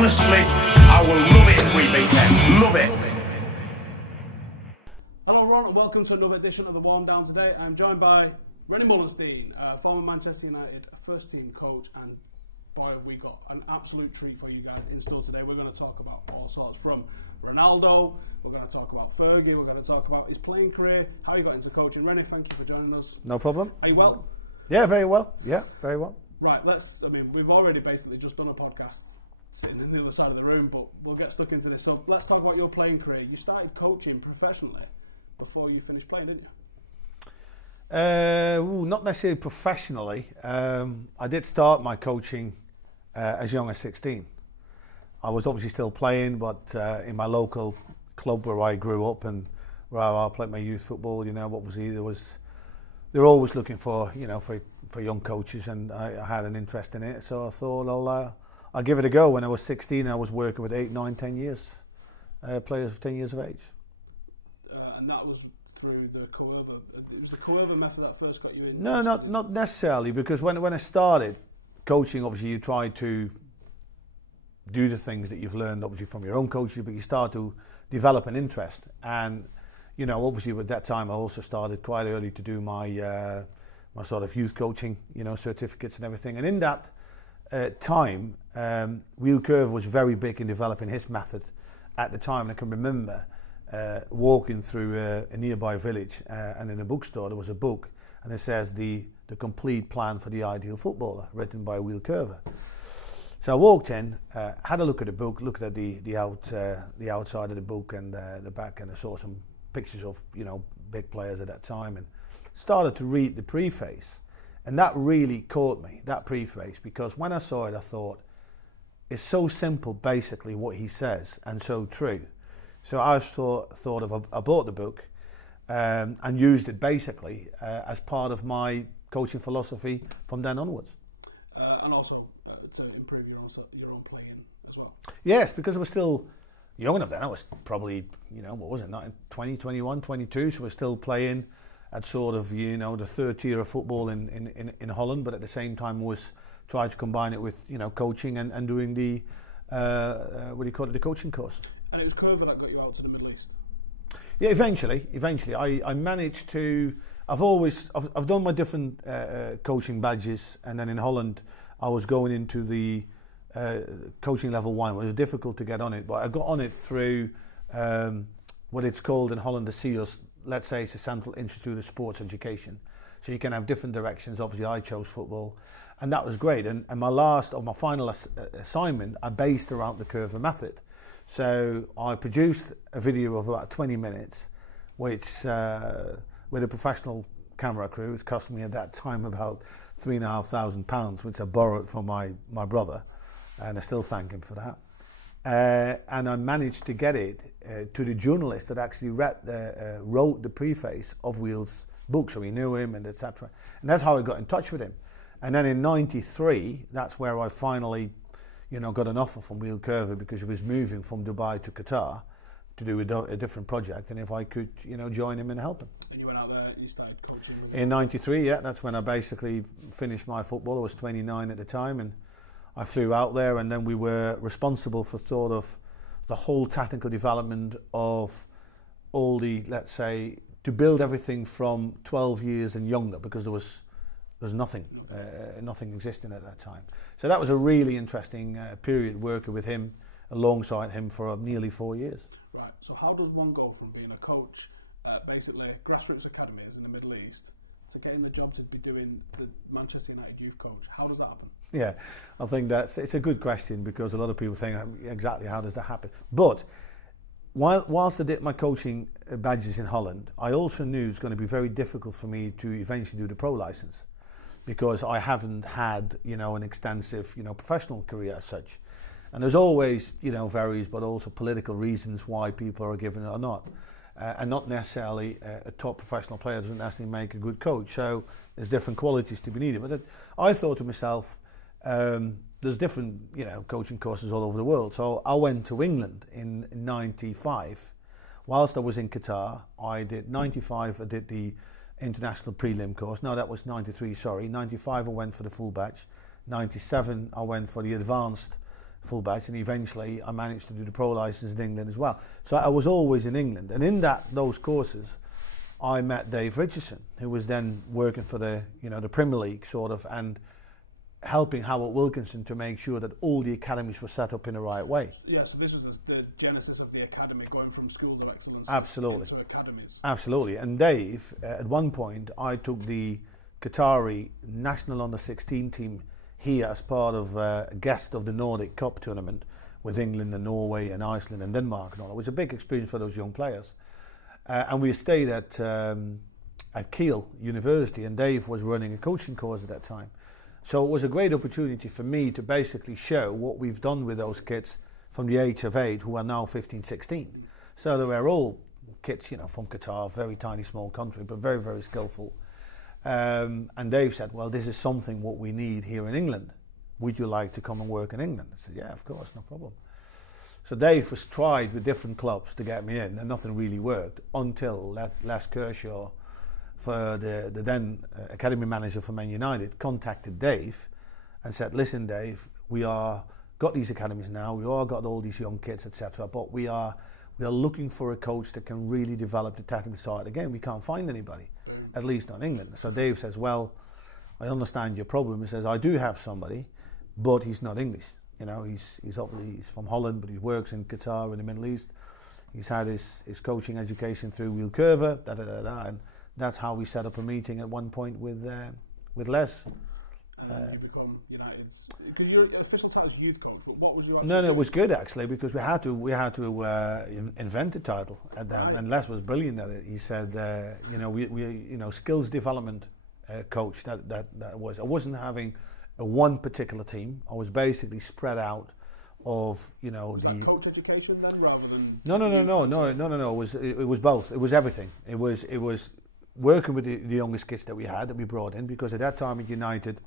honestly, I will love it if we beat them. Love it. Hello everyone and welcome to another edition of the Warm Down. Today I'm joined by Rene Meulensteen, former Manchester United first team coach, and boy, we got an absolute treat for you guys in store today. We're going to talk about all sorts, from Ronaldo, we're going to talk about Fergie, we're going to talk about his playing career, how he got into coaching. Rene, thank you for joining us. No problem. Are you well? Yeah, very well. Yeah, very well. Right, we've already basically just done a podcast sitting in the other side of the room, but we'll get stuck into this. So let's talk about your playing career. You started coaching professionally before you finished playing, didn't you? Not necessarily professionally. I did start my coaching as young as 16. I was obviously still playing, but in my local club where I grew up and where I played my youth football, you know, obviously they were always looking for, you know, for young coaches, and I had an interest in it. So I thought I'll give it a go. When I was 16, I was working with 8, 9, 10 years players of 10 years of age. And that was through the Coerva. It was the Coerva method that first got you in? No, not necessarily, because when I started coaching, obviously you try to do the things that you've learned obviously from your own coaches, but you start to develop an interest. And you know, obviously at that time I also started quite early to do my my sort of youth coaching, you know, certificates and everything. And in that time, Will Curve was very big in developing his method at the time. And I can remember walking through a nearby village, and in a bookstore there was a book, and it says the complete plan for the ideal footballer, written by Will Curve. So I walked in, had a look at the book, looked at the outside of the book and the back, and I saw some pictures of, you know, big players at that time, and started to read the preface, and that really caught me, that preface, because when I saw it I thought, it's so simple basically what he says, and so true. So I I bought the book and used it basically as part of my coaching philosophy from then onwards. And also to improve your own playing as well. Yes, because I was still young enough then. I was probably, you know, what was it, 20, 21, 22, so I was still playing at sort of, you know, the third tier of football in Holland, but at the same time was trying to combine it with, you know, coaching and doing the, what do you call it, the coaching courses. And it was Curva that got you out to the Middle East? Yeah, eventually I managed to, I've done my different coaching badges, and then in Holland I was going into the coaching level 1. It was difficult to get on it, but I got on it through what it's called in Holland the CIOS. Let's say it's a Central Institute of Sports Education. So you can have different directions. Obviously I chose football, and that was great. And my final assignment I based around the Curve method. So I produced a video of about 20 minutes, which with a professional camera crew, it cost me at that time about £3,500, which I borrowed from my brother, and I still thank him for that. And I managed to get it to the journalist that actually wrote the preface of Will's book, so he knew him and etc. And that's how I got in touch with him. And then in '93, that's where I finally, you know, got an offer from Will Curve, because he was moving from Dubai to Qatar to do a different project, and if I could, you know, join him and help him. And you went out there and you started coaching? In '93, yeah, that's when I basically finished my football. I was 29 at the time, and I flew out there, and then we were responsible for sort of the whole technical development of all the, let's say, to build everything from 12 years and younger, because there's nothing existing at that time. So that was a really interesting period working with him, alongside him for nearly 4 years. Right, so how does one go from being a coach at basically grassroots academies in the Middle East to getting the job to be doing the Manchester United youth coach? How does that happen? Yeah, I think it's a good question, because a lot of people think, exactly how does that happen? But whilst I did my coaching badges in Holland, I also knew it's going to be very difficult for me to eventually do the pro license, because I haven't had, you know, an extensive, you know, professional career as such. And there's always, you know, varies, but also political reasons why people are given it or not. And not necessarily a top professional player doesn't necessarily make a good coach. So there's different qualities to be needed. But I thought to myself, there's different, you know, coaching courses all over the world. So I went to England in '95. Whilst I was in Qatar, I did '95. I did the international prelim course. No, that was '93. Sorry, '95 I went for the full batch. '97 I went for the advanced full badge, and eventually I managed to do the pro license in England as well. So I was always in England, and in those courses I met Dave Richardson, who was then working for the Premier League sort of, and helping Howard Wilkinson to make sure that all the academies were set up in the right way. Yeah, so this was the genesis of the academy, going from schools of excellence Absolutely. to academies. Absolutely. And Dave, at one point, I took the Qatari national under-16 team here as part of a guest of the Nordic Cup tournament with England and Norway and Iceland and Denmark and all. It was a big experience for those young players. And we stayed at Kiel University, and Dave was running a coaching course at that time. So it was a great opportunity for me to basically show what we've done with those kids from the age of 8 who are now 15, 16. So they were all kids, from Qatar, very tiny, small country, but very, very skillful. And Dave said, well, this is something what we need here in England. Would you like to come and work in England? I said, yeah, of course, no problem. So Dave was tried with different clubs to get me in, and nothing really worked until Les Kershaw, for the then academy manager for Man United, contacted Dave and said, listen, Dave, we are got these academies now, we all got all these young kids, etc., but we are looking for a coach that can really develop the technical side. Again, we can't find anybody, at least not in England. So Dave says, well, I understand your problem. He says, I do have somebody, but he's not English. He's obviously he's from Holland, but he works in Qatar in the Middle East. He's had his coaching education through Wheel Curver, and that's how we set up a meeting at one point with Les. You become United's, because your official title is youth coach, but what was your? No, it was good actually, because we had to invent a title at that, right. And Les was brilliant at it. He said, we skills development coach. That was. I wasn't having one particular team. I was basically spread out of was that coach education then, rather than no. It was both. It was everything. It was working with the youngest kids that we brought in, because at that time at United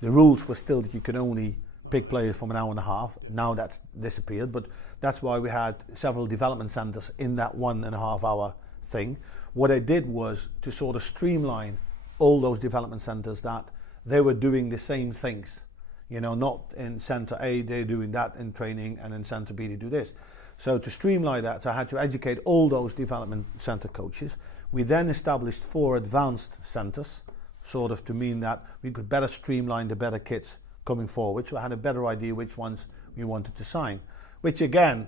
the rules were still that you could only pick players from an hour and a half. Now that's disappeared, but that's why we had several development centres in that 1.5 hour thing. What I did was to sort of streamline all those development centres, that they were doing the same things. Not in centre A they're doing that in training, and in centre B they do this. So to streamline that, I had to educate all those development centre coaches. We then established 4 advanced centres, sort of to mean that we could better streamline the better kids coming forward. So I had a better idea which ones we wanted to sign, which again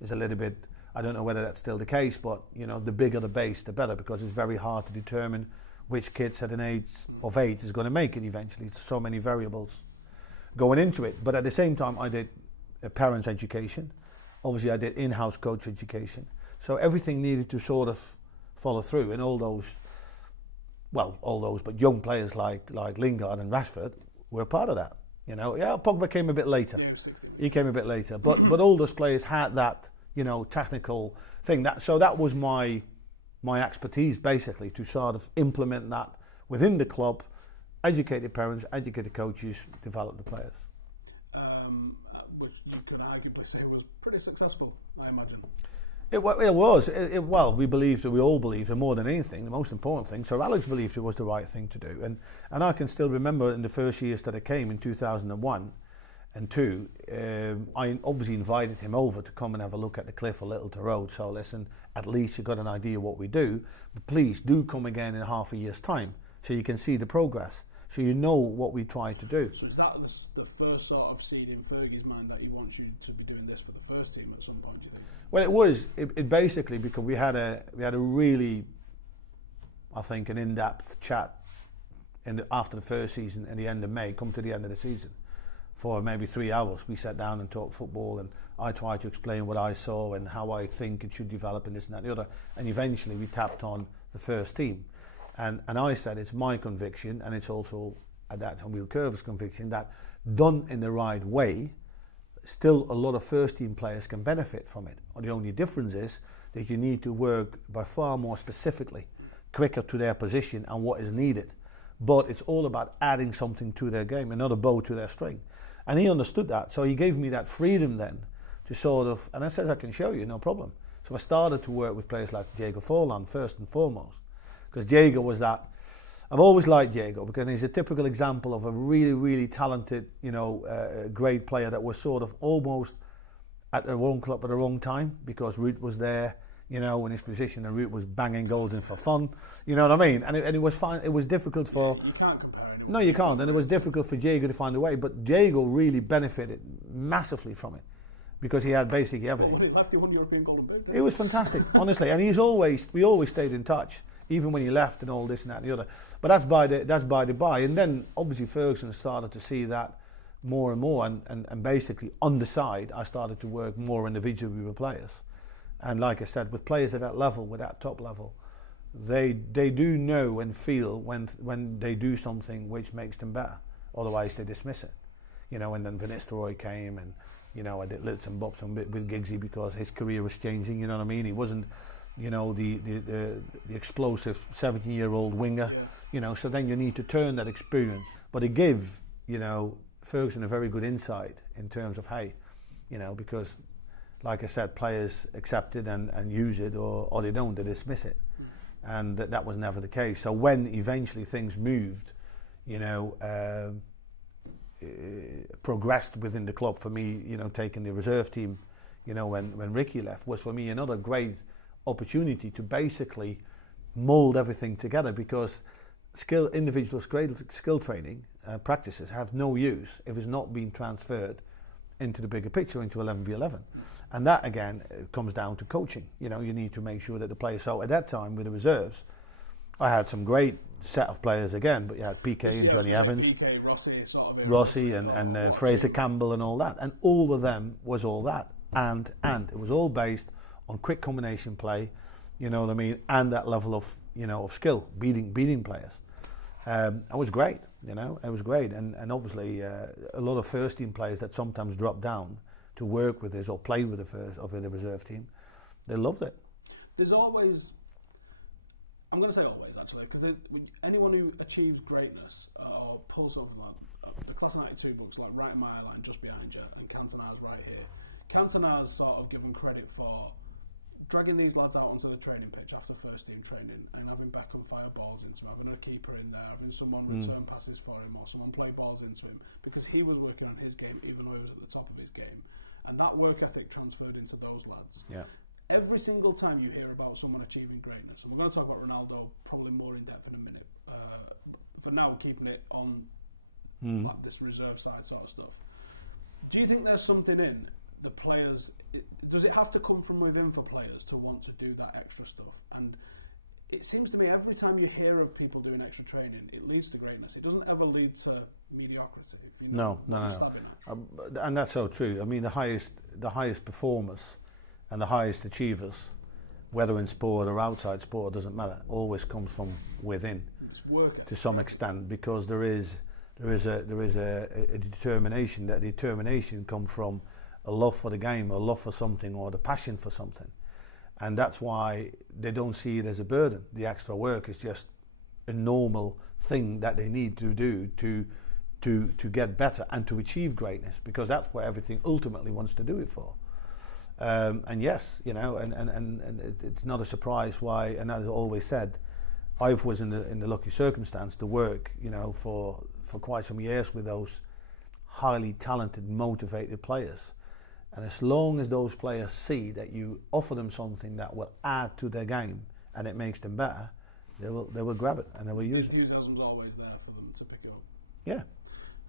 is a little bit, I don't know whether that's still the case, but the bigger the base, the better, because it's very hard to determine which kids at an age of 8 is going to make it eventually. There's so many variables going into it. But at the same time, I did parents education. Obviously, I did in-house coach education. So everything needed to sort of follow through, and all those, but young players like Lingard and Rashford were part of that. Pogba came a bit later. Yeah, he came a bit later, but all those players had that technical thing. That was my expertise, basically, to sort of implement that within the club, educate the parents, educate the coaches, develop the players. Which you could arguably say was pretty successful, I imagine. It was. We all believed, and more than anything, the most important thing, Sir Alex believed it was the right thing to do. And I can still remember in the first years that I came in 2001 and 2, I obviously invited him over to come and have a look at the cliff a little to road. So listen, at least you got an idea what we do, but please do come again in half a year's time so you can see the progress, so you know what we try to do. So is that the first sort of seed in Fergie's mind, that he wants you to be doing this for the first team at some point, do you think? Well, it was. It basically, because we had a really, I think, an in-depth chat after the first season in the end of May, come to the end of the season, for maybe 3 hours. We sat down and talked football, and I tried to explain what I saw and how I think it should develop, and this and that and the other. And eventually we tapped on the first team. And I said it's my conviction, and it's also at that time Wheel Curver's conviction, that done in the right way, still a lot of first team players can benefit from it. The only difference is that you need to work by far more specifically, quicker to their position and what is needed. But it's all about adding something to their game, another bow to their string. And he understood that, so he gave me that freedom then to sort of, and I said, I can show you, no problem. So I started to work with players like Diego Forlan first and foremost, because Diego was that, I've always liked Diego because he's a typical example of a really, really talented, great player that was sort of almost at the wrong club at the wrong time because Ruud was there, in his position, and Ruud was banging goals in for fun. You know what I mean? And it was fine. It was difficult for. You can't compare anyone. No, you can't. And it was difficult for Diego to find a way. But Diego really benefited massively from it because he had basically everything. Well, when he left, he won European Golden Boot. It was fantastic, honestly. And we always stayed in touch, even when he left and all this and that and the other. But that's by the by. And then obviously Ferguson started to see that more and more. And basically on the side, I started to work more individually with players. And like I said, with players at that level, with that top level, they do know and feel when they do something which makes them better. Otherwise, they dismiss it. And then Van Nistelrooy came, and I did little and bobs with Giggsy because his career was changing. You know what I mean? He wasn't, the explosive 17-year-old winger. Yeah. So then you need to turn that experience. But it gave Ferguson a very good insight in terms of because. Like I said, players accept it and use it, or they don't, they dismiss it. And that was never the case. So when eventually things moved, progressed within the club for me, taking the reserve team, when Ricky left, was for me another great opportunity to basically mould everything together because individual skill training practices have no use if it's not being transferred into the bigger picture, into 11v11. And that again comes down to coaching. You need to make sure that the players. So at that time with the reserves, I had some great set of players again, but you had PK and Johnny Evans, PK, Rossi and Fraser Campbell and all that, and all of them was all that, and it was all based on quick combination play, you know what I mean, and that level of of skill, beating players. It was great, it was great, and obviously a lot of first team players that sometimes drop down to work with us or play with the reserve team, they loved it. There's always, I'm going to say always actually, because anyone who achieves greatness or pulls something like the Class of '92 books, like right in my line just behind you, and Cantona's right here. Cantona's sort of given credit for dragging these lads out onto the training pitch after first team training and having Beckham fire balls into him, having a keeper in there, having someone return passes for him or someone play balls into him, because he was working on his game even though he was at the top of his game. And that work ethic transferred into those lads. Yeah. Every single time you hear about someone achieving greatness, and we're going to talk about Ronaldo probably more in depth in a minute, for now keeping it on like this reserve side sort of stuff. Do you think there's something in the players? Does it have to come from within for players to want to do that extra stuff? And it seems to me every time you hear of people doing extra training, it leads to greatness. It doesn't ever lead to mediocrity. No. And that's so true. I mean, the highest performers and the highest achievers, whether in sport or outside sport, doesn't matter, always comes from within to some extent, because there is a determination. That determination comes from a love for the game, a love for something, or the passion for something. And that's why they don't see it as a burden. The extra work is just a normal thing that they need to do to get better and to achieve greatness, because that's what everything ultimately wants to do it for. And yes, and it's not a surprise why, and as I always said, I was in the lucky circumstance to work, for quite some years with those highly talented, motivated players. And as long as those players see that you offer them something that will add to their game and it makes them better, they will grab it and they will use it. Enthusiasm's always there for them to pick it up. Yeah.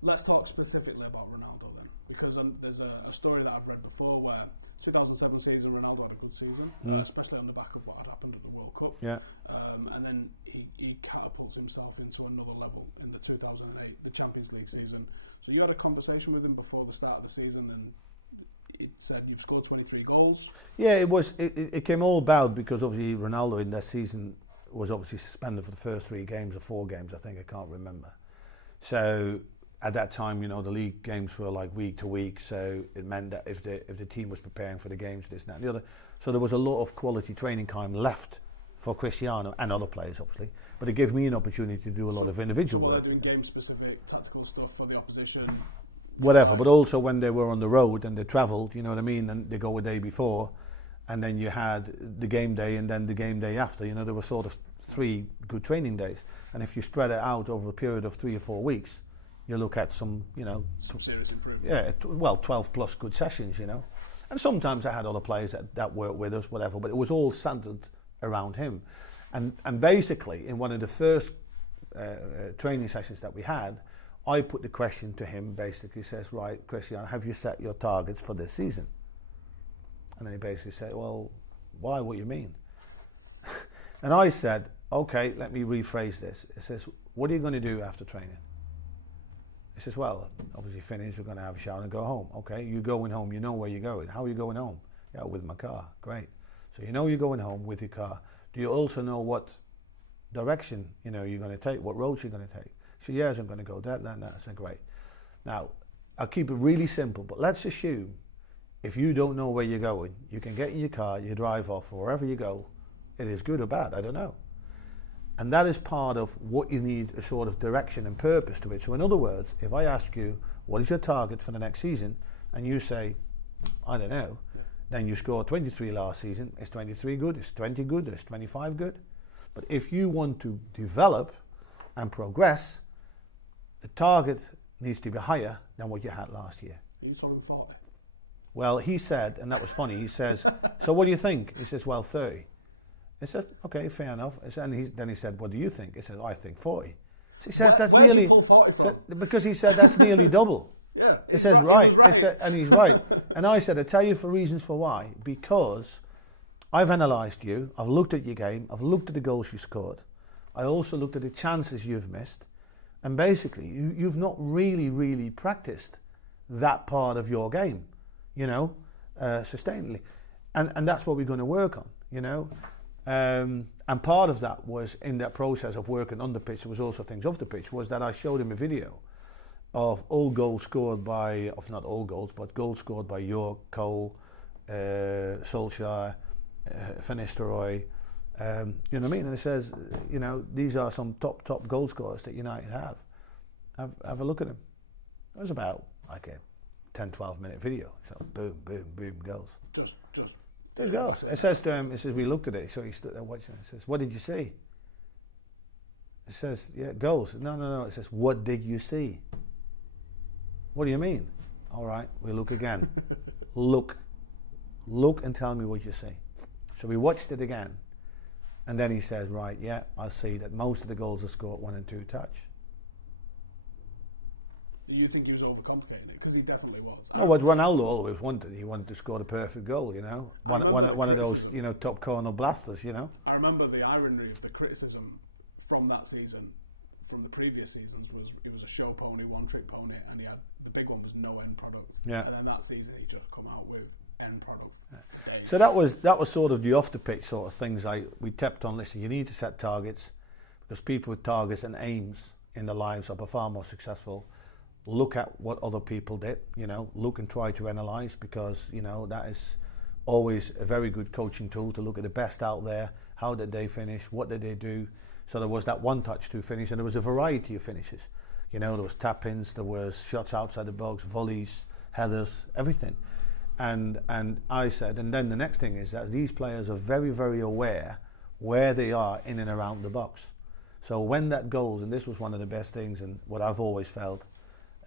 Let's talk specifically about Ronaldo then, because there's a story that I've read before where 2007 season Ronaldo had a good season, especially on the back of what had happened at the World Cup. Yeah. And then he catapults himself into another level in the 2008, the Champions League season. So you had a conversation with him before the start of the season, and it said you've scored 23 goals. Yeah, it came all about because obviously Ronaldo in that season was obviously suspended for the first 3 games or 4 games, I think, I can't remember. So at that time, the league games were like week to week, so it meant that if the team was preparing for the games, this, that and the other, so there was a lot of quality training time left for Cristiano and other players, obviously. But it gave me an opportunity to do a lot of individual work. They're doing game-specific tactical stuff for the opposition. Whatever, but also when they were on the road and they travelled, you know what I mean, and they go a day before, and then you had the game day and then the game day after. There were sort of 3 good training days. And if you spread it out over a period of 3 or 4 weeks, you look at some, some serious improvement. Yeah, 12 plus good sessions, And sometimes I had other players that worked with us, whatever, but it was all centered around him. And basically, in one of the first training sessions that we had, I put the question to him, basically says, right, Christian, have you set your targets for this season? And then he basically said, well, why, what do you mean? And I said, okay, let me rephrase this. It says, what are you going to do after training? He says, well, obviously finish, we're going to have a shower and go home. Okay, you're going home, you know where you're going. How are you going home? Yeah, with my car. Great. So you know you're going home with your car. Do you also know what direction, you're going to take, what roads you're going to take? So yes, I'm going to go that. I said, great. Now, I'll keep it really simple, but let's assume if you don't know where you're going, you can get in your car, you drive off, or wherever you go, it is good or bad, I don't know. And that is part of what you need, a sort of direction and purpose to it. So in other words, if I ask you, what is your target for the next season? And you say, I don't know. Then you scored 23 last season. Is 23 good? Is 20 good? Is 25 good? But if you want to develop and progress, the target needs to be higher than what you had last year. You told him 40. Well, he said, and that was funny, he says, so what do you think? He says, well, 30. He says, okay, fair enough. And then he said, what do you think? He says, I think 40. So he says, that's where nearly... did he pull 40 from? Because he said, that's nearly double. Yeah. He says, right. He said, and he's right. And I said, I'll tell you for reasons for why. Because I've analysed you, I've looked at your game, I've looked at the goals you scored, I also looked at the chances you've missed, and basically, you've not really practiced that part of your game, sustainably. And that's what we're going to work on, And part of that was in that process of working on the pitch, there was also things off the pitch, was that I showed him a video of all goals scored by, not all goals, but goals scored by York, Cole, Solskjaer, Van Nistelrooy, you know what I mean? And it says, these are some top goal scorers that United have. Have a look at them. It was about like a 10-12 minute video. So boom, goals. There's goals. It says to him, we looked at it, so he stood there watching it. It says, what did you see? It says, yeah, goals. No. It says, what did you see? What do you mean? All right, we look again. Look and tell me what you see. So we watched it again. And then he says, right, yeah, I see that most of the goals are scored 1 and 2 touch. Do you think he was overcomplicating it? Because he definitely was. No, what Ronaldo always wanted. He wanted to score the perfect goal, One of those, top corner blasters, I remember the irony of the criticism from that season, from the previous seasons, was it was a show pony, one-trick pony, and the big one was no end product. Yeah. And then that season he just come out with end product. Yeah. So that was sort of the off-the-pitch sort of things. We tapped on, listen, you need to set targets, because people with targets and aims in their lives are far more successful. Look at what other people did, look and try to analyse, because, that is always a very good coaching tool to look at the best out there. How did they finish? What did they do? So there was that one touch to finish, and there was a variety of finishes. There was tap-ins, there was shots outside the box, volleys, headers, everything. And I said, and then the next thing is that these players are very, very aware where they are in and around the box. So when that goes, and this was one of the best things, and what I've always felt,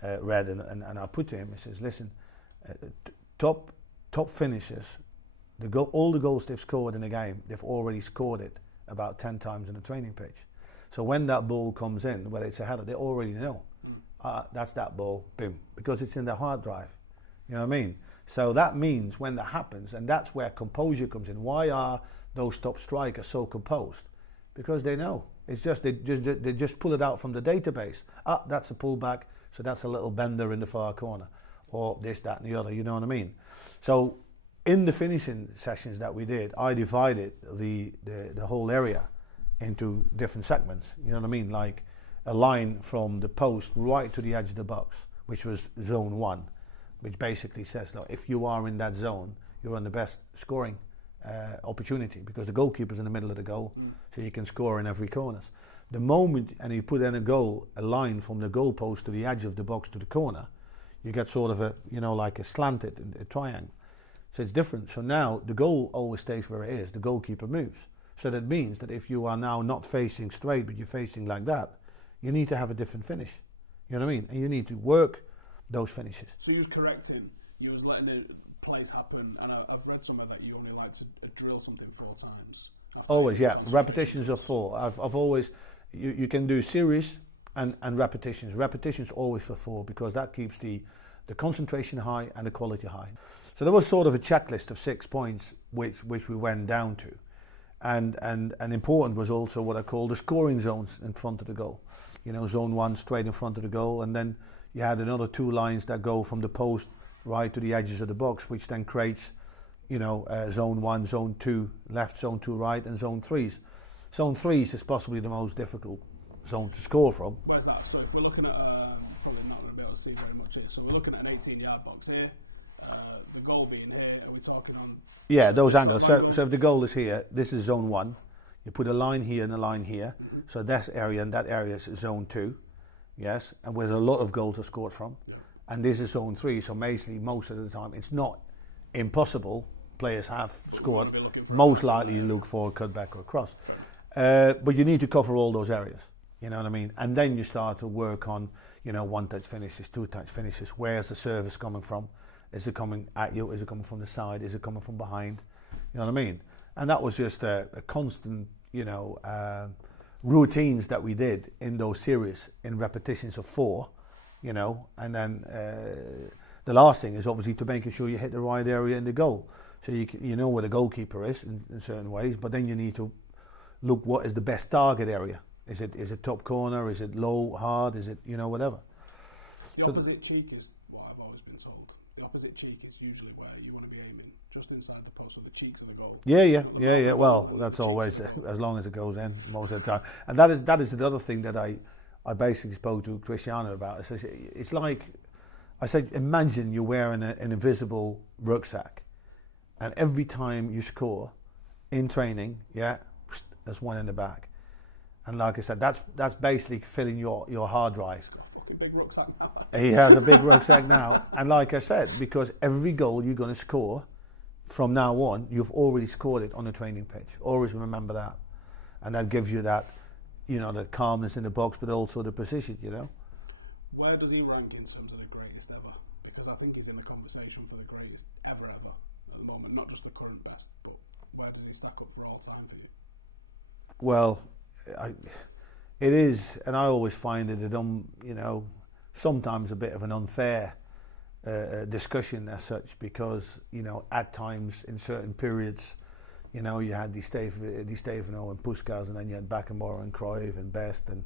read, and I put to him, he says, listen, top finishers, all the goals they've scored in a game, they've already scored it about 10 times in a training pitch. So when that ball comes in, whether it's a header, they already know, that's that ball, boom, because it's in their hard drive. You know what I mean? So that means when that happens, and that's where composure comes in. Why are those top strikers so composed? Because they know. It's just they just pull it out from the database. That's a pullback, so that's a little bender in the far corner, or this, that, and the other. You know what I mean? So in the finishing sessions that we did, I divided the whole area into different segments. You know what I mean? Like a line from the post right to the edge of the box, which was zone 1, which basically says that if you are in that zone, you're on the best scoring opportunity, because the goalkeeper's in the middle of the goal, so you can score in every corners. The moment, and you put in a line from the goal post to the edge of the box to the corner, you get sort of like a slanted a triangle. So it's different. So now the goal always stays where it is. The goalkeeper moves. So that means that if you are now not facing straight, but you're facing like that, you need to have a different finish. You know what I mean? And you need to work those finishes. So you was correcting, you was letting the plays happen, and I've read somewhere that you only like to drill something 4 times. Always, yeah. Repetitions of 4. I've always, you can do series and repetitions. Repetitions always for 4 because that keeps the concentration high and the quality high. So there was sort of a checklist of 6 points which we went down to. And important was also what I call the scoring zones in front of the goal. You know, zone 1 straight in front of the goal, and then you had another 2 lines that go from the post right to the edges of the box, which then creates, you know, zone 1, zone 2 left, zone 2 right, and zone 3s. Zone 3s is possibly the most difficult zone to score from. Where's that? So if we're looking at, probably not going to be able to see very much here, so we're looking at an 18-yard box here, the goal being here, are we talking on? Yeah, those angles. So if the goal is here, this is zone 1. You put a line here and a line here. Mm-hmm. So that area and that area is zone 2. Yes, and where a lot of goals are scored from. Yeah. And this is zone 3, so basically most of the time it's not impossible. Players have scored. Most likely you look for a cutback or a cross. But you need to cover all those areas. You know what I mean? And then you start to work on, you know, 1-touch finishes, 2-touch finishes. Where's the service coming from? Is it coming at you? Is it coming from the side? Is it coming from behind? You know what I mean? And that was just a constant, you know, routines that we did in those series in repetitions of 4, you know. And then the last thing is obviously to making sure you hit the right area in the goal. So you know where the goalkeeper is in certain ways, but then you need to look what is the best target area. Is it top corner? Is it low, hard? Is it, you know, whatever? The opposite cheek is what I've always been told. The opposite cheek is usually where you want to be aiming, just inside the post, so the cheeks of the goal. Yeah. Well, that's always as long as it goes in most of the time. And that is the other thing that I basically spoke to Cristiano about. It's like I said, imagine you're wearing an invisible rucksack, and every time you score in training, yeah, there's one in the back. And like I said, that's basically filling your hard drive. Big rucksack now. He has a big rucksack now. And like I said, because every goal you're going to score from now on, you've already scored it on the training pitch. Always remember that. And that gives you that, you know, that calmness in the box, but also the precision, you know. Where does he rank in terms of the greatest ever? Because I think he's in the conversation for the greatest ever at the moment. Not just the current best, but where does he stack up for all time for you? Well, it is, and I always find it, you know, sometimes a bit of an unfair discussion as such, because, you know, at times in certain periods, you know, you had Di Stefano and Puskas, and then you had Beckenbauer and Cruyff and Best and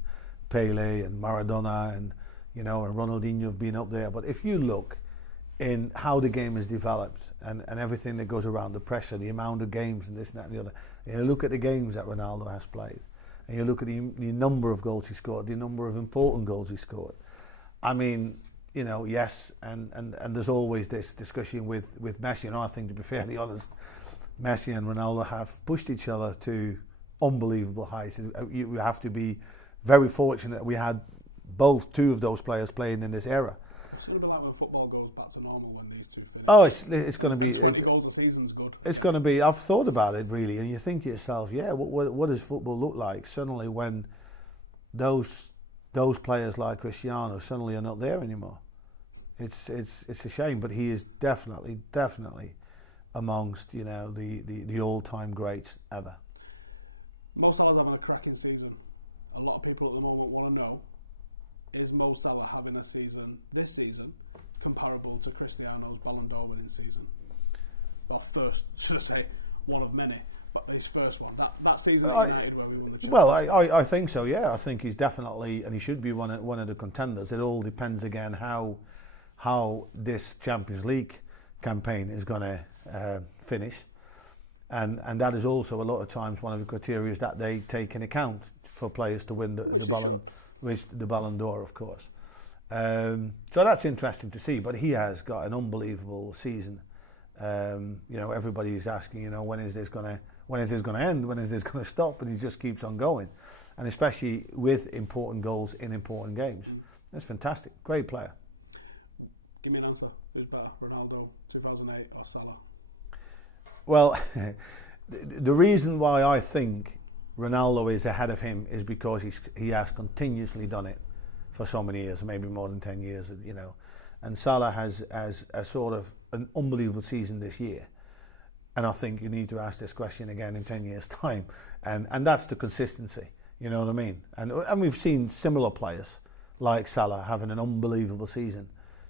Pele and Maradona and, you know, and Ronaldinho have been up there. But if you look in how the game is developed and everything that goes around, the pressure, the amount of games and this and that and the other, and you look at the games that Ronaldo has played, and you look at the number of goals he scored, the number of important goals he scored. I mean, you know, yes, and there's always this discussion with Messi, and I think, to be fairly honest, Messi and Ronaldo have pushed each other to unbelievable heights. You have to be very fortunate that we had two of those players playing in this era. It's going to be like when football goes back to normal when these two finish. Oh, it's going to be. 20 goals a season's good. It's going to be. I've thought about it really, and you think to yourself, yeah, what does football look like suddenly when those players like Cristiano suddenly are not there anymore? It's a shame, but he is definitely amongst, you know, the all-time greats ever. Mo Salah's having a cracking season. A lot of people at the moment want to know, is Mo Salah having a season this season comparable to Cristiano's Ballon d'Or winning season? Well, first, should I say, one of many, but his first one. That season where we won the Champions. Well, I think so, yeah. I think he's definitely, and he should be one of the contenders. It all depends again how this Champions League campaign is going to finish. And that is also a lot of times one of the criteria that they take in account for players to win the Ballon d'Or, of course. So that's interesting to see. But he has got an unbelievable season. You know, everybody's asking, you know, when is this going to end? When is this going to stop? And he just keeps on going, and especially with important goals in important games. That's fantastic. Great player. Give me an answer. Who's better, Ronaldo 2008 or Salah? Well, the reason why I think Ronaldo is ahead of him is because he has continuously done it for so many years, maybe more than 10 years, you know. And Salah has a sort of an unbelievable season this year. And I think you need to ask this question again in 10 years' time. And that's the consistency, you know what I mean? And we've seen similar players like Salah having an unbelievable season.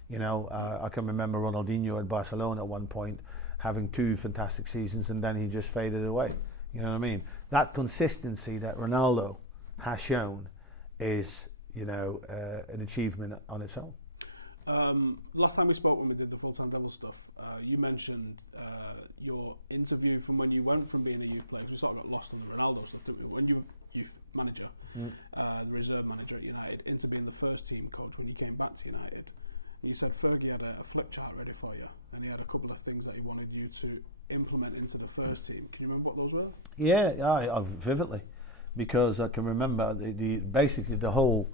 You know, I can remember Ronaldinho at Barcelona at one point having 2 fantastic seasons, and then he just faded away. You know what I mean? That consistency that Ronaldo has shown is, you know, an achievement on its own. Last time we spoke when we did the full-time double stuff, you mentioned your interview from when you went from being a youth player, you sort of got lost in Ronaldo stuff, didn't you? When you were youth manager, reserve manager at United, into being the first team coach when you came back to United. You said Fergie had a flip chart ready for you, and he had a couple of things that he wanted you to implement into the first team. Can you remember what those were? Yeah, I vividly, because I can remember basically the whole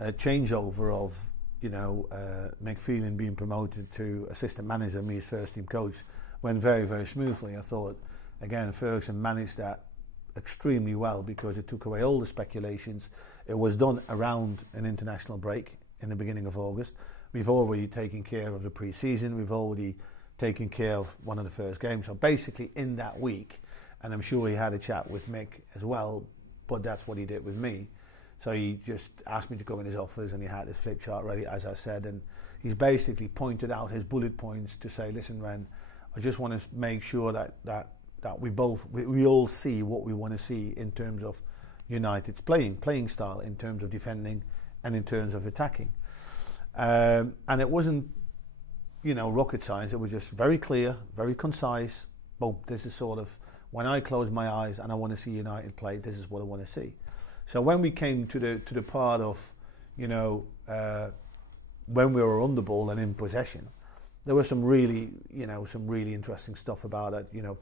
changeover of, you know, McPhelan being promoted to assistant manager, me as first team coach, went very, very smoothly. I thought, again, Ferguson managed that extremely well because it took away all the speculations. It was done around an international break in the beginning of August. We've already taken care of the pre-season. We've already taken care of one of the first games. So basically in that week, and I'm sure he had a chat with Mick as well, but that's what he did with me. So he just asked me to come in his office, and he had his flip chart ready, as I said, and he's basically pointed out his bullet points to say, listen, Ren, I just want to make sure that we all see what we want to see in terms of United's playing style, in terms of defending and in terms of attacking. And it wasn't, you know, rocket science. It was just very clear, very concise. Boom, this is sort of, when I close my eyes and I want to see United play, this is what I want to see. So when we came to the part of, you know, when we were on the ball and in possession, there was some really interesting stuff about it. You know,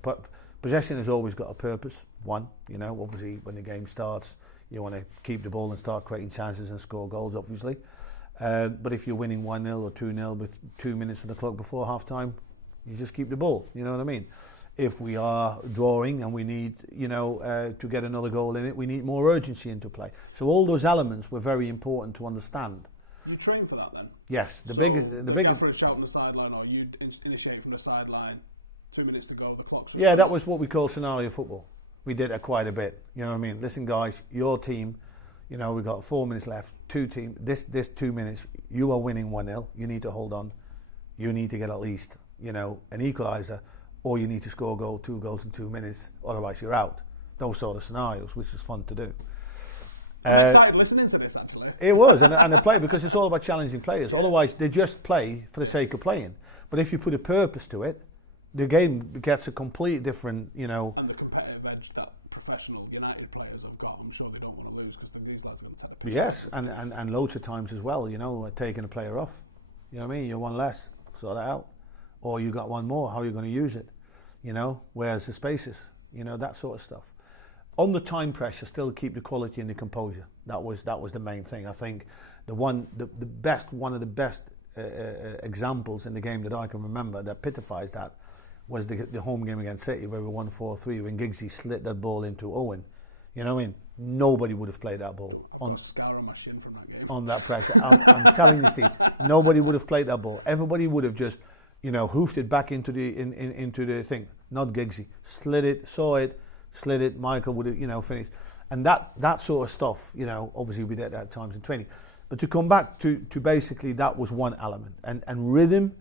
possession has always got a purpose. One, you know, obviously when the game starts, you want to keep the ball and start creating chances and score goals, obviously. But if you're winning 1-0 or 2-0 with 2 minutes on the clock before half time, you just keep the ball. You know what I mean? If we are drawing and we need, you know, to get another goal in it, we need more urgency into play. So all those elements were very important to understand. You train for that then? Yes. The biggest for a shout on the sideline, or you initiate from the sideline, 2 minutes to go, the clock's... Yeah, that was what we call scenario football. We did that quite a bit. You know what I mean? Listen, guys, your team, you know, we've got 4 minutes left. This 2 minutes, you are winning 1-0. You need to hold on. You need to get at least, you know, an equaliser, or you need to score a goal, 2 goals in 2 minutes, otherwise you're out. Those sort of scenarios, which is fun to do. I'm excited listening to this, actually. It was, and they play, because it's all about challenging players. Otherwise, they just play for the sake of playing. But if you put a purpose to it, the game gets a completely different, you know... And the competitive edge that professional United players have got, I'm sure they don't want to lose, because these lads are going to take the piss. Yes, and loads of times as well, you know, taking a player off. You know what I mean? You're one less, sort that out. Or you got one more, how are you going to use it? You know, where's the spaces? You know, that sort of stuff. On the time pressure, still keep the quality and the composure. That was the main thing. I think one of the best examples in the game that I can remember that typifies that was the home game against City, where we won 4-3 when Giggsy slid that ball into Owen. You know what I mean? Nobody would have played that ball on scar on my shin from that game. On that pressure. I'm telling you, Steve, nobody would have played that ball. Everybody would have just, you know, hoofed it back into the thing. Not Giggsy. Slid it, saw it, slid it. Michael would have, you know, finished. And that sort of stuff, you know, obviously we did that at times in training. But to come back to basically that was one element. And rhythm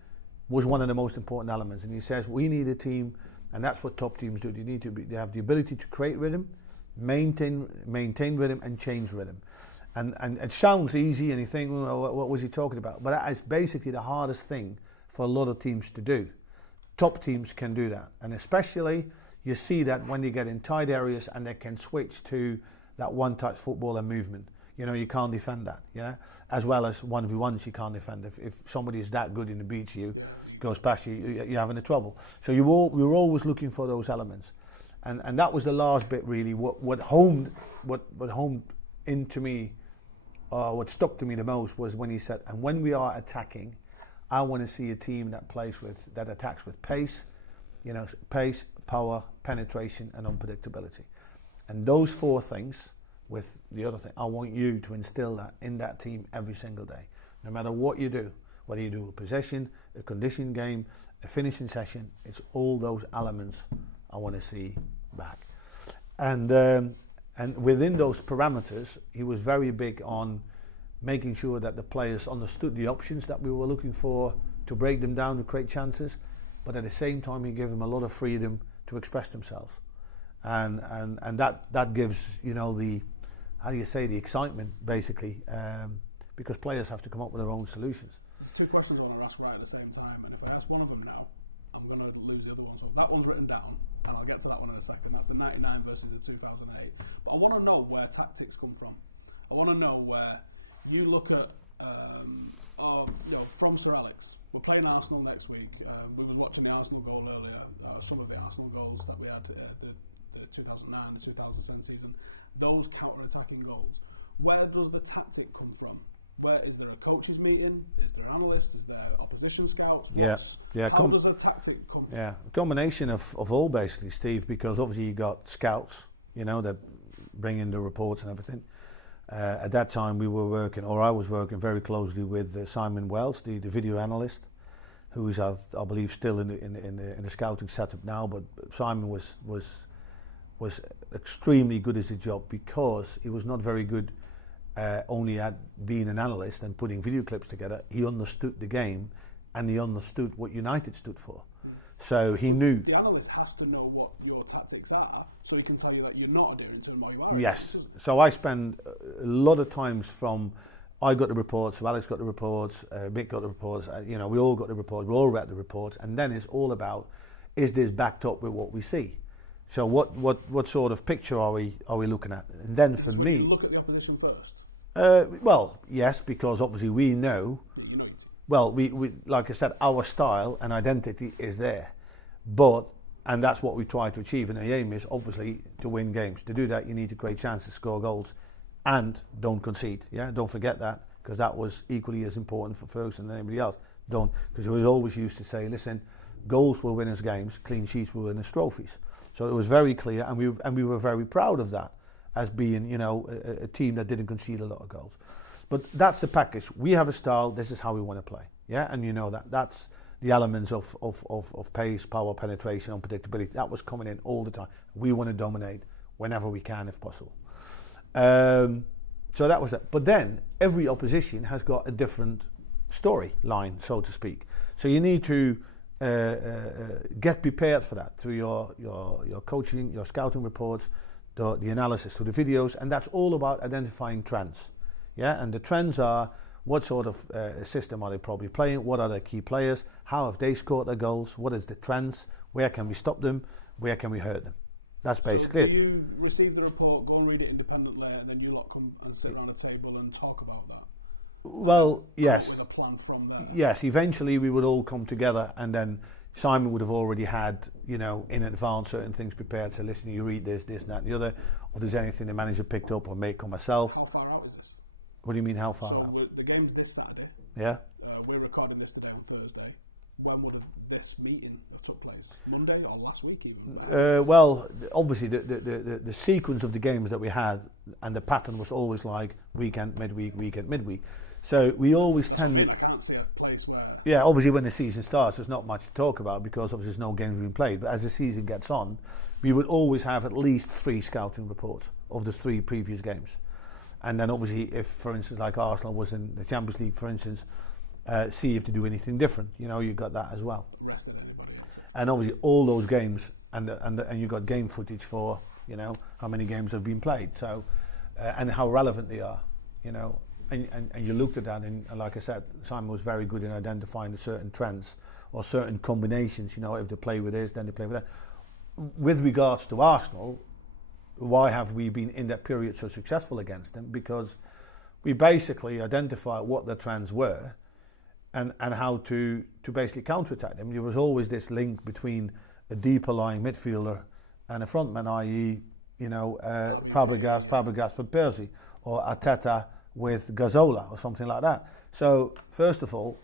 was one of the most important elements. And he says we need a team, and that's what top teams do. They have the ability to create rhythm, maintain rhythm, and change rhythm. And it sounds easy, and you think, well, what was he talking about? But that is basically the hardest thing for a lot of teams to do. Top teams can do that, and especially you see that when they get in tight areas and they can switch to that one-touch football and movement. You know, you can't defend that, yeah? As well as 1v1s, you can't defend. If somebody is that good in the beats you, goes past you, you're having a trouble. So we were always looking for those elements. And that was the last bit, really. What homed into me, what stuck to me the most was when he said, and when we are attacking, I want to see a team that attacks with pace, You know, pace, power, penetration, and unpredictability. And those 4 things, with the other thing, I want you to instill that in that team every single day. No matter what you do, whether you do a possession, a conditioning game, a finishing session, it's all those elements I want to see back. And within those parameters, he was very big on making sure that the players understood the options that we were looking for to break them down, to create chances, but at the same time he gave them a lot of freedom to express themselves. And that gives, you know, the, how do you say, the excitement, basically, because players have to come up with their own solutions. 2 questions I want to ask right at the same time, and if I ask one of them now, I'm going to lose the other one. So that one's written down, and I'll get to that one in a second. That's the 99 versus the 2008. But I want to know where tactics come from. I want to know where you look at, from Sir Alex. We're playing Arsenal next week. We were watching the Arsenal goal earlier, some of the Arsenal goals that we had the 2009 and 2010 season. Those counter-attacking goals. Where does the tactic come from? Where is there a coaches meeting? Is there analysts? Is there opposition scouts? Yeah. How does the tactic come from? Yeah, a combination of all, basically, Steve, because obviously you got scouts, you know, that bring in the reports and everything. At that time we were working, or I was working very closely with Simon Wells, the video analyst, who is I believe still in the scouting setup now. But Simon was extremely good at his job, because he was not very good only at being an analyst and putting video clips together. He understood the game, and he understood what United stood for. So he knew. The analyst has to know what your tactics are, so he can tell you that you're not adhering to them while you are. Yes. So I spend a lot of times from, I got the reports, so Alex got the reports, Mick got the reports, you know, we all got the reports, we all read the reports, and then it's all about, is this backed up with what we see? So what sort of picture are we looking at? And then for me, you look at the opposition first. Well, yes, because obviously we know. Well, we like I said, our style and identity is there, and that's what we try to achieve. And the aim is obviously to win games. To do that, you need to create chances, score goals, and don't concede. Yeah, don't forget that, because that was equally as important for Ferguson than anybody else. Because he was always used to say, listen, goals will win us games, clean sheets will win us trophies. So it was very clear, and we were very proud of that, as being, you know, a team that didn't concede a lot of goals. But that's the package. We have a style. This is how we want to play. Yeah, and you know that. That's the elements of pace, power, penetration, unpredictability. That was coming in all the time. We want to dominate whenever we can, if possible. So that was that. But then every opposition has got a different storyline, so to speak. So you need to get prepared for that through your coaching, your scouting reports, the analysis, through the videos, and that's all about identifying trends. Yeah, and the trends are, what sort of system are they probably playing? What are their key players? How have they scored their goals? What is the trends? Where can we stop them? Where can we hurt them? That's basically it. You receive the report, go and read it independently, and then you lot come and sit on a table and talk about that? Well, yes. With a plan from there? Yes, eventually we would all come together, and then Simon would have already had, you know, in advance certain things prepared. So listen, you read this, and that, and the other. Or if there's anything the manager picked up, or make or myself. How far out is this? What do you mean, how far out? The game's this Saturday. Yeah. We're recording this today on Thursday. When would this meeting have took place? Monday or last week even? Well, obviously the sequence of the games that we had, and the pattern was always like weekend, midweek. So we always tended. I can't see a place where. Yeah, obviously when the season starts, there's not much to talk about, because obviously there's no games being played. But as the season gets on, we would always have at least 3 scouting reports of the 3 previous games. And then obviously, if, for instance, like Arsenal was in the Champions League, for instance, see if to do anything different. You know, you got that as well. Rested anybody. And obviously, all those games, and you got game footage for, you know, how many games have been played, so and how relevant they are, you know. And you looked at that, and like I said, Simon was very good in identifying the certain trends or certain combinations. You know, if they play with this, then they play with that. With regards to Arsenal, why have we been in that period so successful against them? Because we basically identified what the trends were and how to basically counterattack them. There was always this link between a deeper lying midfielder and a frontman, i.e., you know, Fabregas for Persie, or Arteta with Gazzola or something like that. So first of all,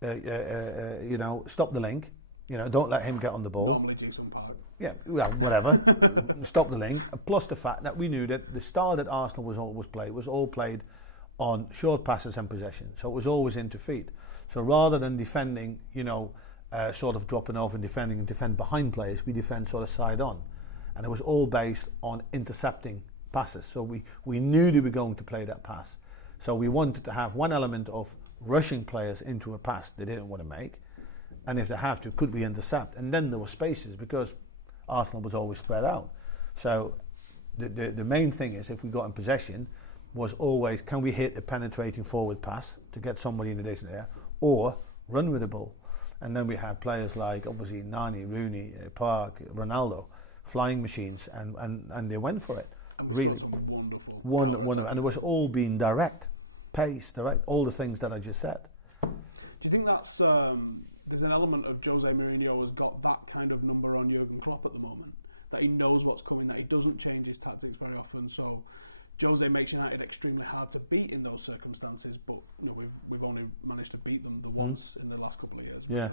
you know, stop the link, don't let him get on the ball. Normally Jason Park. Yeah, well, whatever. Stop the link. Plus the fact that we knew that the style that Arsenal was all played on short passes and possession. So it was always into feet. So rather than defending, sort of dropping off and defend behind players, we defend sort of side on. And it was all based on intercepting passes. So we knew they were going to play that pass. So we wanted to have one element of rushing players into a pass they didn't want to make. And if they have to, could we intercept? And then there were spaces because Arsenal was always spread out. So the main thing is, if we got in possession, was always, can we hit a penetrating forward pass to get somebody in the decent area, or run with the ball? And then we had players like, obviously, Nani, Rooney, Park, Ronaldo, flying machines, and they went for it. Really wonderful. And it was all being direct, pace, direct, all the things that I just said. Do you think that's there's an element of Jose Mourinho has got that kind of number on Jurgen Klopp at the moment, that he knows what's coming, that he doesn't change his tactics very often, so Jose makes United extremely hard to beat in those circumstances, but we've only managed to beat them once in the last couple of years. Yeah.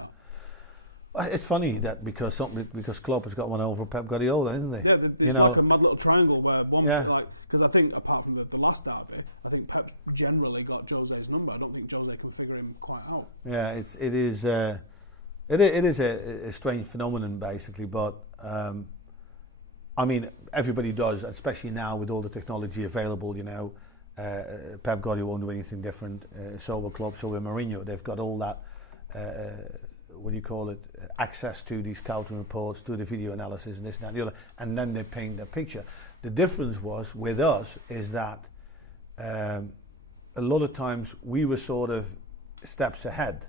It's funny that because Klopp has got one over Pep Guardiola, isn't he? Yeah, there's like a mad little triangle where because I think apart from the last derby, I think Pep generally got Jose's number. I don't think Jose can figure him quite out. Yeah, it is a strange phenomenon basically, but I mean everybody does, especially now with all the technology available. Pep Guardiola won't do anything different. So will Klopp, so will Mourinho. They've got all that. Access to these scouting reports, to the video analysis and this and that and the other, and then they paint the picture. The difference was with us is that a lot of times we were sort of steps ahead,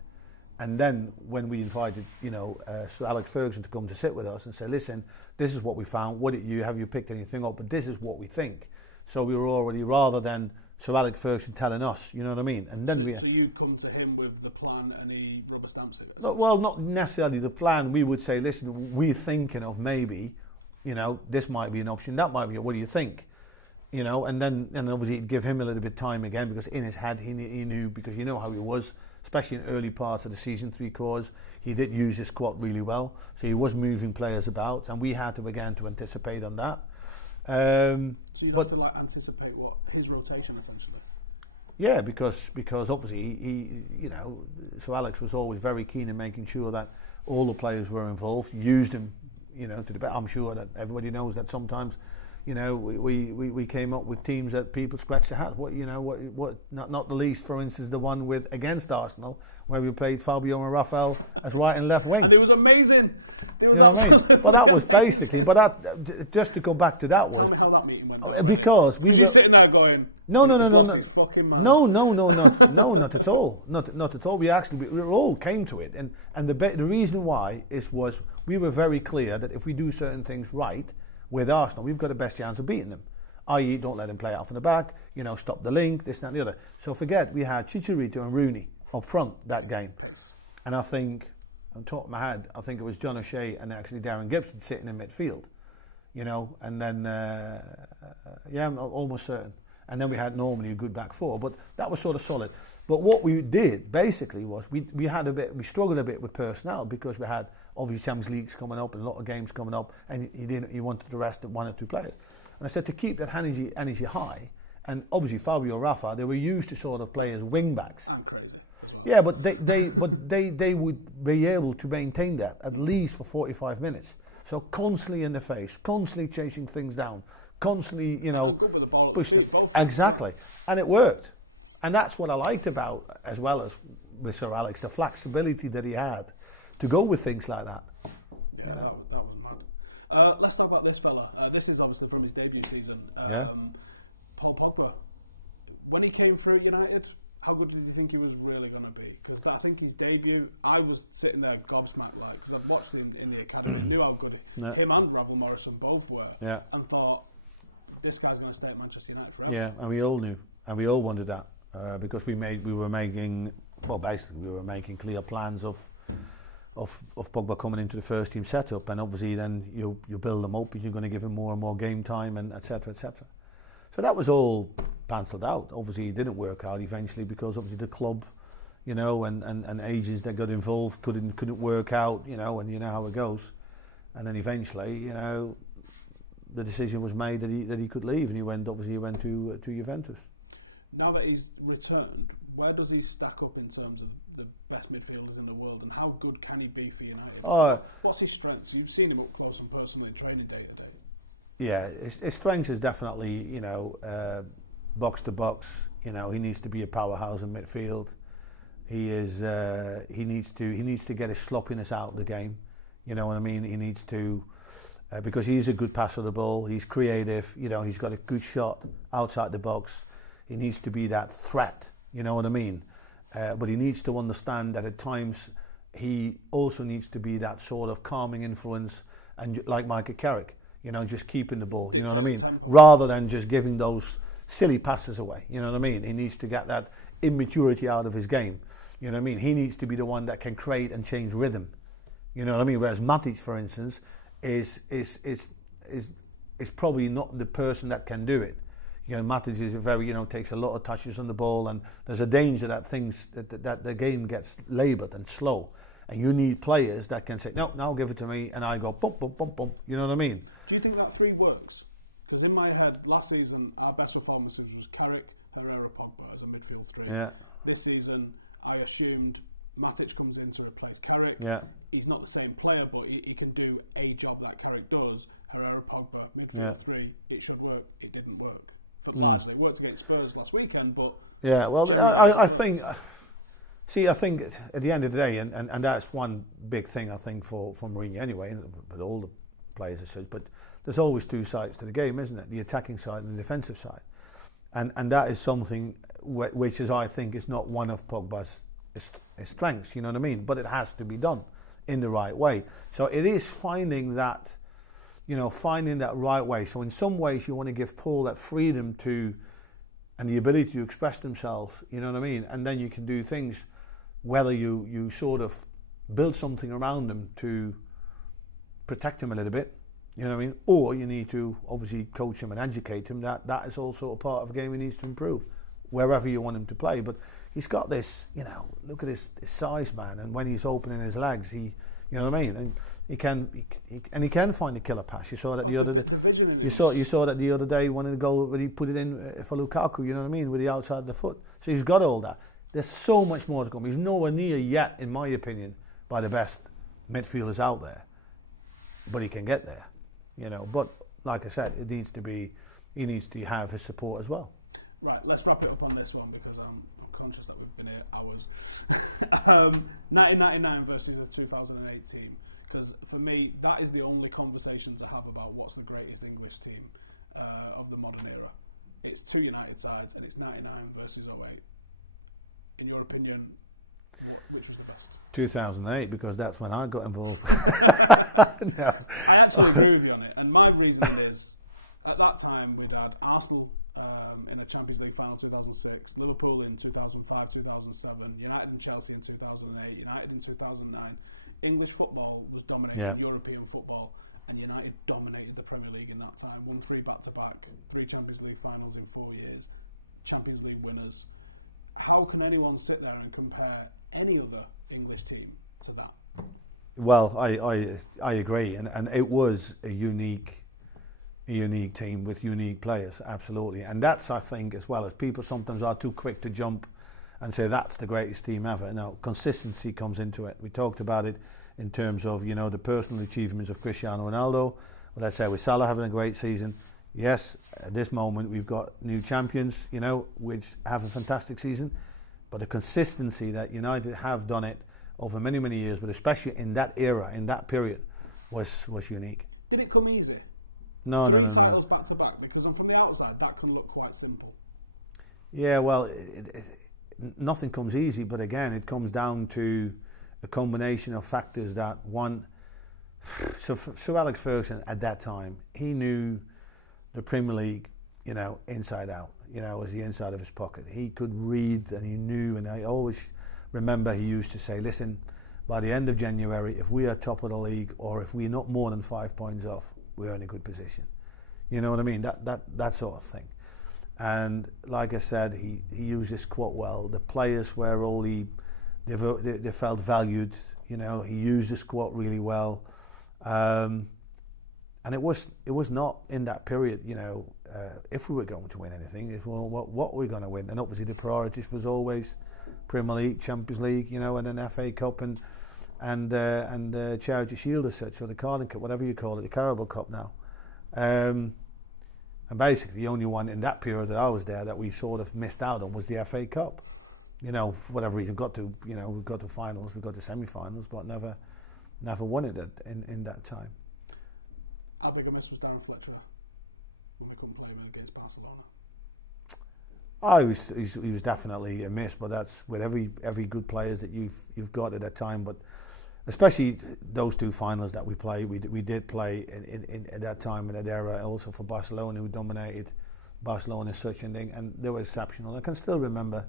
and then when we invited Sir Alex Ferguson to come to sit with us and say, listen, this is what we found, have you picked anything up, but this is what we think. So we were already, rather than Sir Alex Ferguson telling us, you know what I mean? And then so you come to him with the plan and he rubber stamps it? Well, not necessarily the plan. We would say, listen, we're thinking of maybe, this might be an option, that might be, what do you think? And then obviously he'd give him a little bit of time again, because in his head he knew, because you know how he was, especially in early parts of the season, 3/4, he did use his squad really well. So he was moving players about, and we had to anticipate on that. So you have to anticipate what his rotation essentially. Yeah, because obviously he so Alex was always very keen in making sure that all the players were involved, used them, to the best. I'm sure that everybody knows that sometimes, we came up with teams that people scratched their hats. Not the least, for instance, the one against Arsenal, where we played Fabio and Rafael as right and left wing. And it was amazing. You know what I mean? Well, that was basically. But that, just to go back to that, was tell me how that meeting went. Because we were sitting there going, no, not at all, not at all. We all came to it, and the reason why was we were very clear that if we do certain things right with Arsenal, we've got the best chance of beating them. I.e., don't let them play out from the back. Stop the link, this, that, and the other. So forget we had Chicharito and Rooney up front that game, and I think, on top of my head, I think it was John O'Shea and actually Darren Gibson sitting in midfield, and then I'm almost certain. And then we had normally a good back four, but that was sort of solid. But what we did basically was we struggled a bit with personnel, because we had obviously Champions Leagues coming up and a lot of games coming up, and he wanted to rest one or two players. And I said to keep that energy high, and obviously Fabio, Rafa, they were used to sort of play as wing backs. I'm crazy. Yeah, but they would be able to maintain that at least for 45 minutes. So constantly in the face, constantly chasing things down, constantly, pushing them. Exactly. And it worked. And that's what I liked about, as well as with Sir Alex, the flexibility that he had to go with things like that. Yeah, that was mad. Let's talk about this fella. This is obviously from his debut season. Paul Pogba. When he came through at United, how good did you think he was really going to be? Because I think his debut, I was sitting there gobsmacked, because I've watched him in the academy, knew how good him and Ravel Morrison both were, and thought, this guy's going to stay at Manchester United forever. Yeah, and we all knew, and we all wanted that, because we were making clear plans of Pogba coming into the first team setup, and obviously then you build them up, and you're going to give him more and more game time, and etc. etc. So that was all penciled out. Obviously, it didn't work out eventually, because obviously the club, you know, and agents that got involved couldn't work out, you know, and you know how it goes. And then eventually, you know, the decision was made that he could leave, and he went to Juventus. Now that he's returned, where does he stack up in terms of the best midfielders in the world, and how good can he be for United? What's his strengths? You've seen him up close and personal in training day to day. Yeah, his strength is definitely, you know, box to box. You know, he needs to be a powerhouse in midfield. He needs to get his sloppiness out of the game. You know what I mean? He needs to, because he's a good passer of the ball. He's creative. You know, he's got a good shot outside the box. He needs to be that threat. You know what I mean? But he needs to understand that at times he also needs to be that sort of calming influence, and like Michael Carrick, you know, just keeping the ball. You know what I mean? Rather than just giving those silly passes away. You know what I mean? He needs to get that immaturity out of his game. You know what I mean? He needs to be the one that can create and change rhythm. You know what I mean? Whereas Matic, for instance, is probably not the person that can do it. You know, Matic is very, you know, takes a lot of touches on the ball, and there's a danger that that the game gets laboured and slow. And you need players that can say, no, now give it to me, and I go bump, bump, bump, bump. You know what I mean? Do you think that 3 works? Because in my head, last season, our best performances was Carrick, Herrera, Pogba as a midfield 3. Yeah. This season, I assumed Matic comes in to replace Carrick. Yeah. He's not the same player, but he can do a job that Carrick does. Herrera, Pogba, midfield 3. It should work. It didn't work. Largely, it worked against Spurs last weekend, but yeah. Well, I think. See, I think at the end of the day, and that's one big thing I think for Mourinho anyway, but all the players are such. But there's always 2 sides to the game, isn't it? The attacking side and the defensive side, and that is something which is, I think, is not one of Pogba's strengths. You know what I mean? But it has to be done in the right way. So it is finding that. You know, finding that right way. So in some ways you want to give Paul that freedom to, and the ability to express themselves, you know what I mean? And then you can do things, whether you sort of build something around them to protect him a little bit, you know what I mean? Or you need to obviously coach him and educate him that is also a part of a game he needs to improve, wherever you want him to play. But he's got this, you know, look at his size, man, and when he's opening his legs, you know what I mean? And he can find a killer pass. You saw that the other day. You saw that the other day when the goal when he put it in for Lukaku. You know what I mean? With the outside of the foot. So he's got all that. There's so much more to come. He's nowhere near yet, in my opinion, by the best midfielders out there. But he can get there. You know. But like I said, he needs to have his support as well. Right. Let's wrap it up on this one because I'm conscious that we've been here hours. 1999 versus 2018, because for me that is the only conversation to have about what's the greatest English team of the modern era. It's 2 United sides, and it's 99 versus 08. In your opinion, which was the best? 2008, because that's when I got involved. No. I actually agree with you on it, and my reason is at that time we'd had Arsenal in a Champions League final 2006, Liverpool in 2005, 2007, United and Chelsea in 2008, United in 2009. English football was dominating European football, and United dominated the Premier League in that time. Won 3 back-to-back, 3 Champions League finals in 4 years, Champions League winners. How can anyone sit there and compare any other English team to that? Well, I agree, and it was a unique team with unique players, absolutely. And that's, I think, as well, as people sometimes are too quick to jump and say that's the greatest team ever. No, consistency comes into it. We talked about it in terms of, you know, the personal achievements of Cristiano Ronaldo. Well, let's say with Salah having a great season. Yes, at this moment we've got new champions, you know, which have a fantastic season. But the consistency that United have done it over many, many years, but especially in that era, in that period, was unique. Did it come easy? No. Titles back to back, because from the outside that can look quite simple. Yeah, well, nothing comes easy, but again, it comes down to a combination of factors that one. So Sir Alex Ferguson at that time, he knew the Premier League, you know, inside out. You know, was the inside of his pocket. He could read, and he knew. And I always remember he used to say, "Listen, by the end of January, if we are top of the league, or if we're not more than 5 points off, we're in a good position." You know what I mean? That sort of thing. And like I said, he used this quote well. The players were all the they felt valued. You know, he used the squad really well, and it was not in that period. You know, if we were going to win anything, what were we going to win? And obviously the priorities was always Premier League, Champions League, you know, and then FA Cup and Charity Shield as such, or the Carling Cup, whatever you call it, the Carabao Cup now. And basically the only one in that period that I was there that we sort of missed out on was the FA Cup. You know, for whatever reason, we got to finals, we got to semi-finals, but never won it in that time. How big a miss was Darren Fletcher when we couldn't play against Barcelona? He was definitely a miss, but that's with every good players that you've got at that time. But especially those two finals that we played, we did play in at that time, in that era, also for Barcelona, who dominated Barcelona as such, and they were exceptional. I can still remember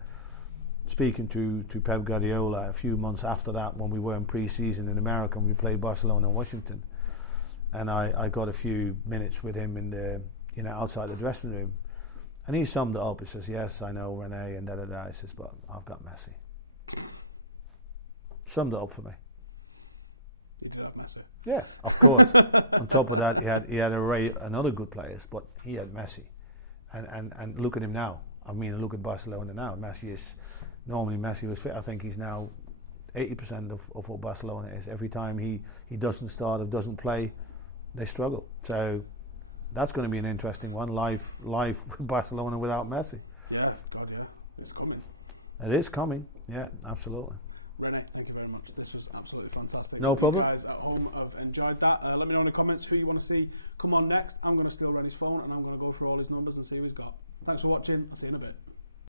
speaking to Pep Guardiola a few months after that when we were in pre-season in America and we played Barcelona and Washington, and I got a few minutes with him in the outside the dressing room, and he summed it up. He says, "Yes, I know Rene and da." He says, "But I've got Messi." Summed it up for me. You did have Messi. Yeah, of course. On top of that, he had an array of other good players, but he had Messi, and look at him now. I mean, look at Barcelona now. Normally Messi was fit. I think he's now 80% of what Barcelona is. Every time he doesn't start or doesn't play, they struggle. So that's going to be an interesting one. Live with Barcelona without Messi. Yeah, God, yeah, it's coming. It is coming. Yeah, absolutely. Rene, thank you very much. This was absolutely fantastic. No problem. You guys at home have enjoyed that. Let me know in the comments who you want to see come on next. I'm going to steal Rene's phone and I'm going to go through all his numbers and see who he's got. Thanks for watching. I'll see you in a bit.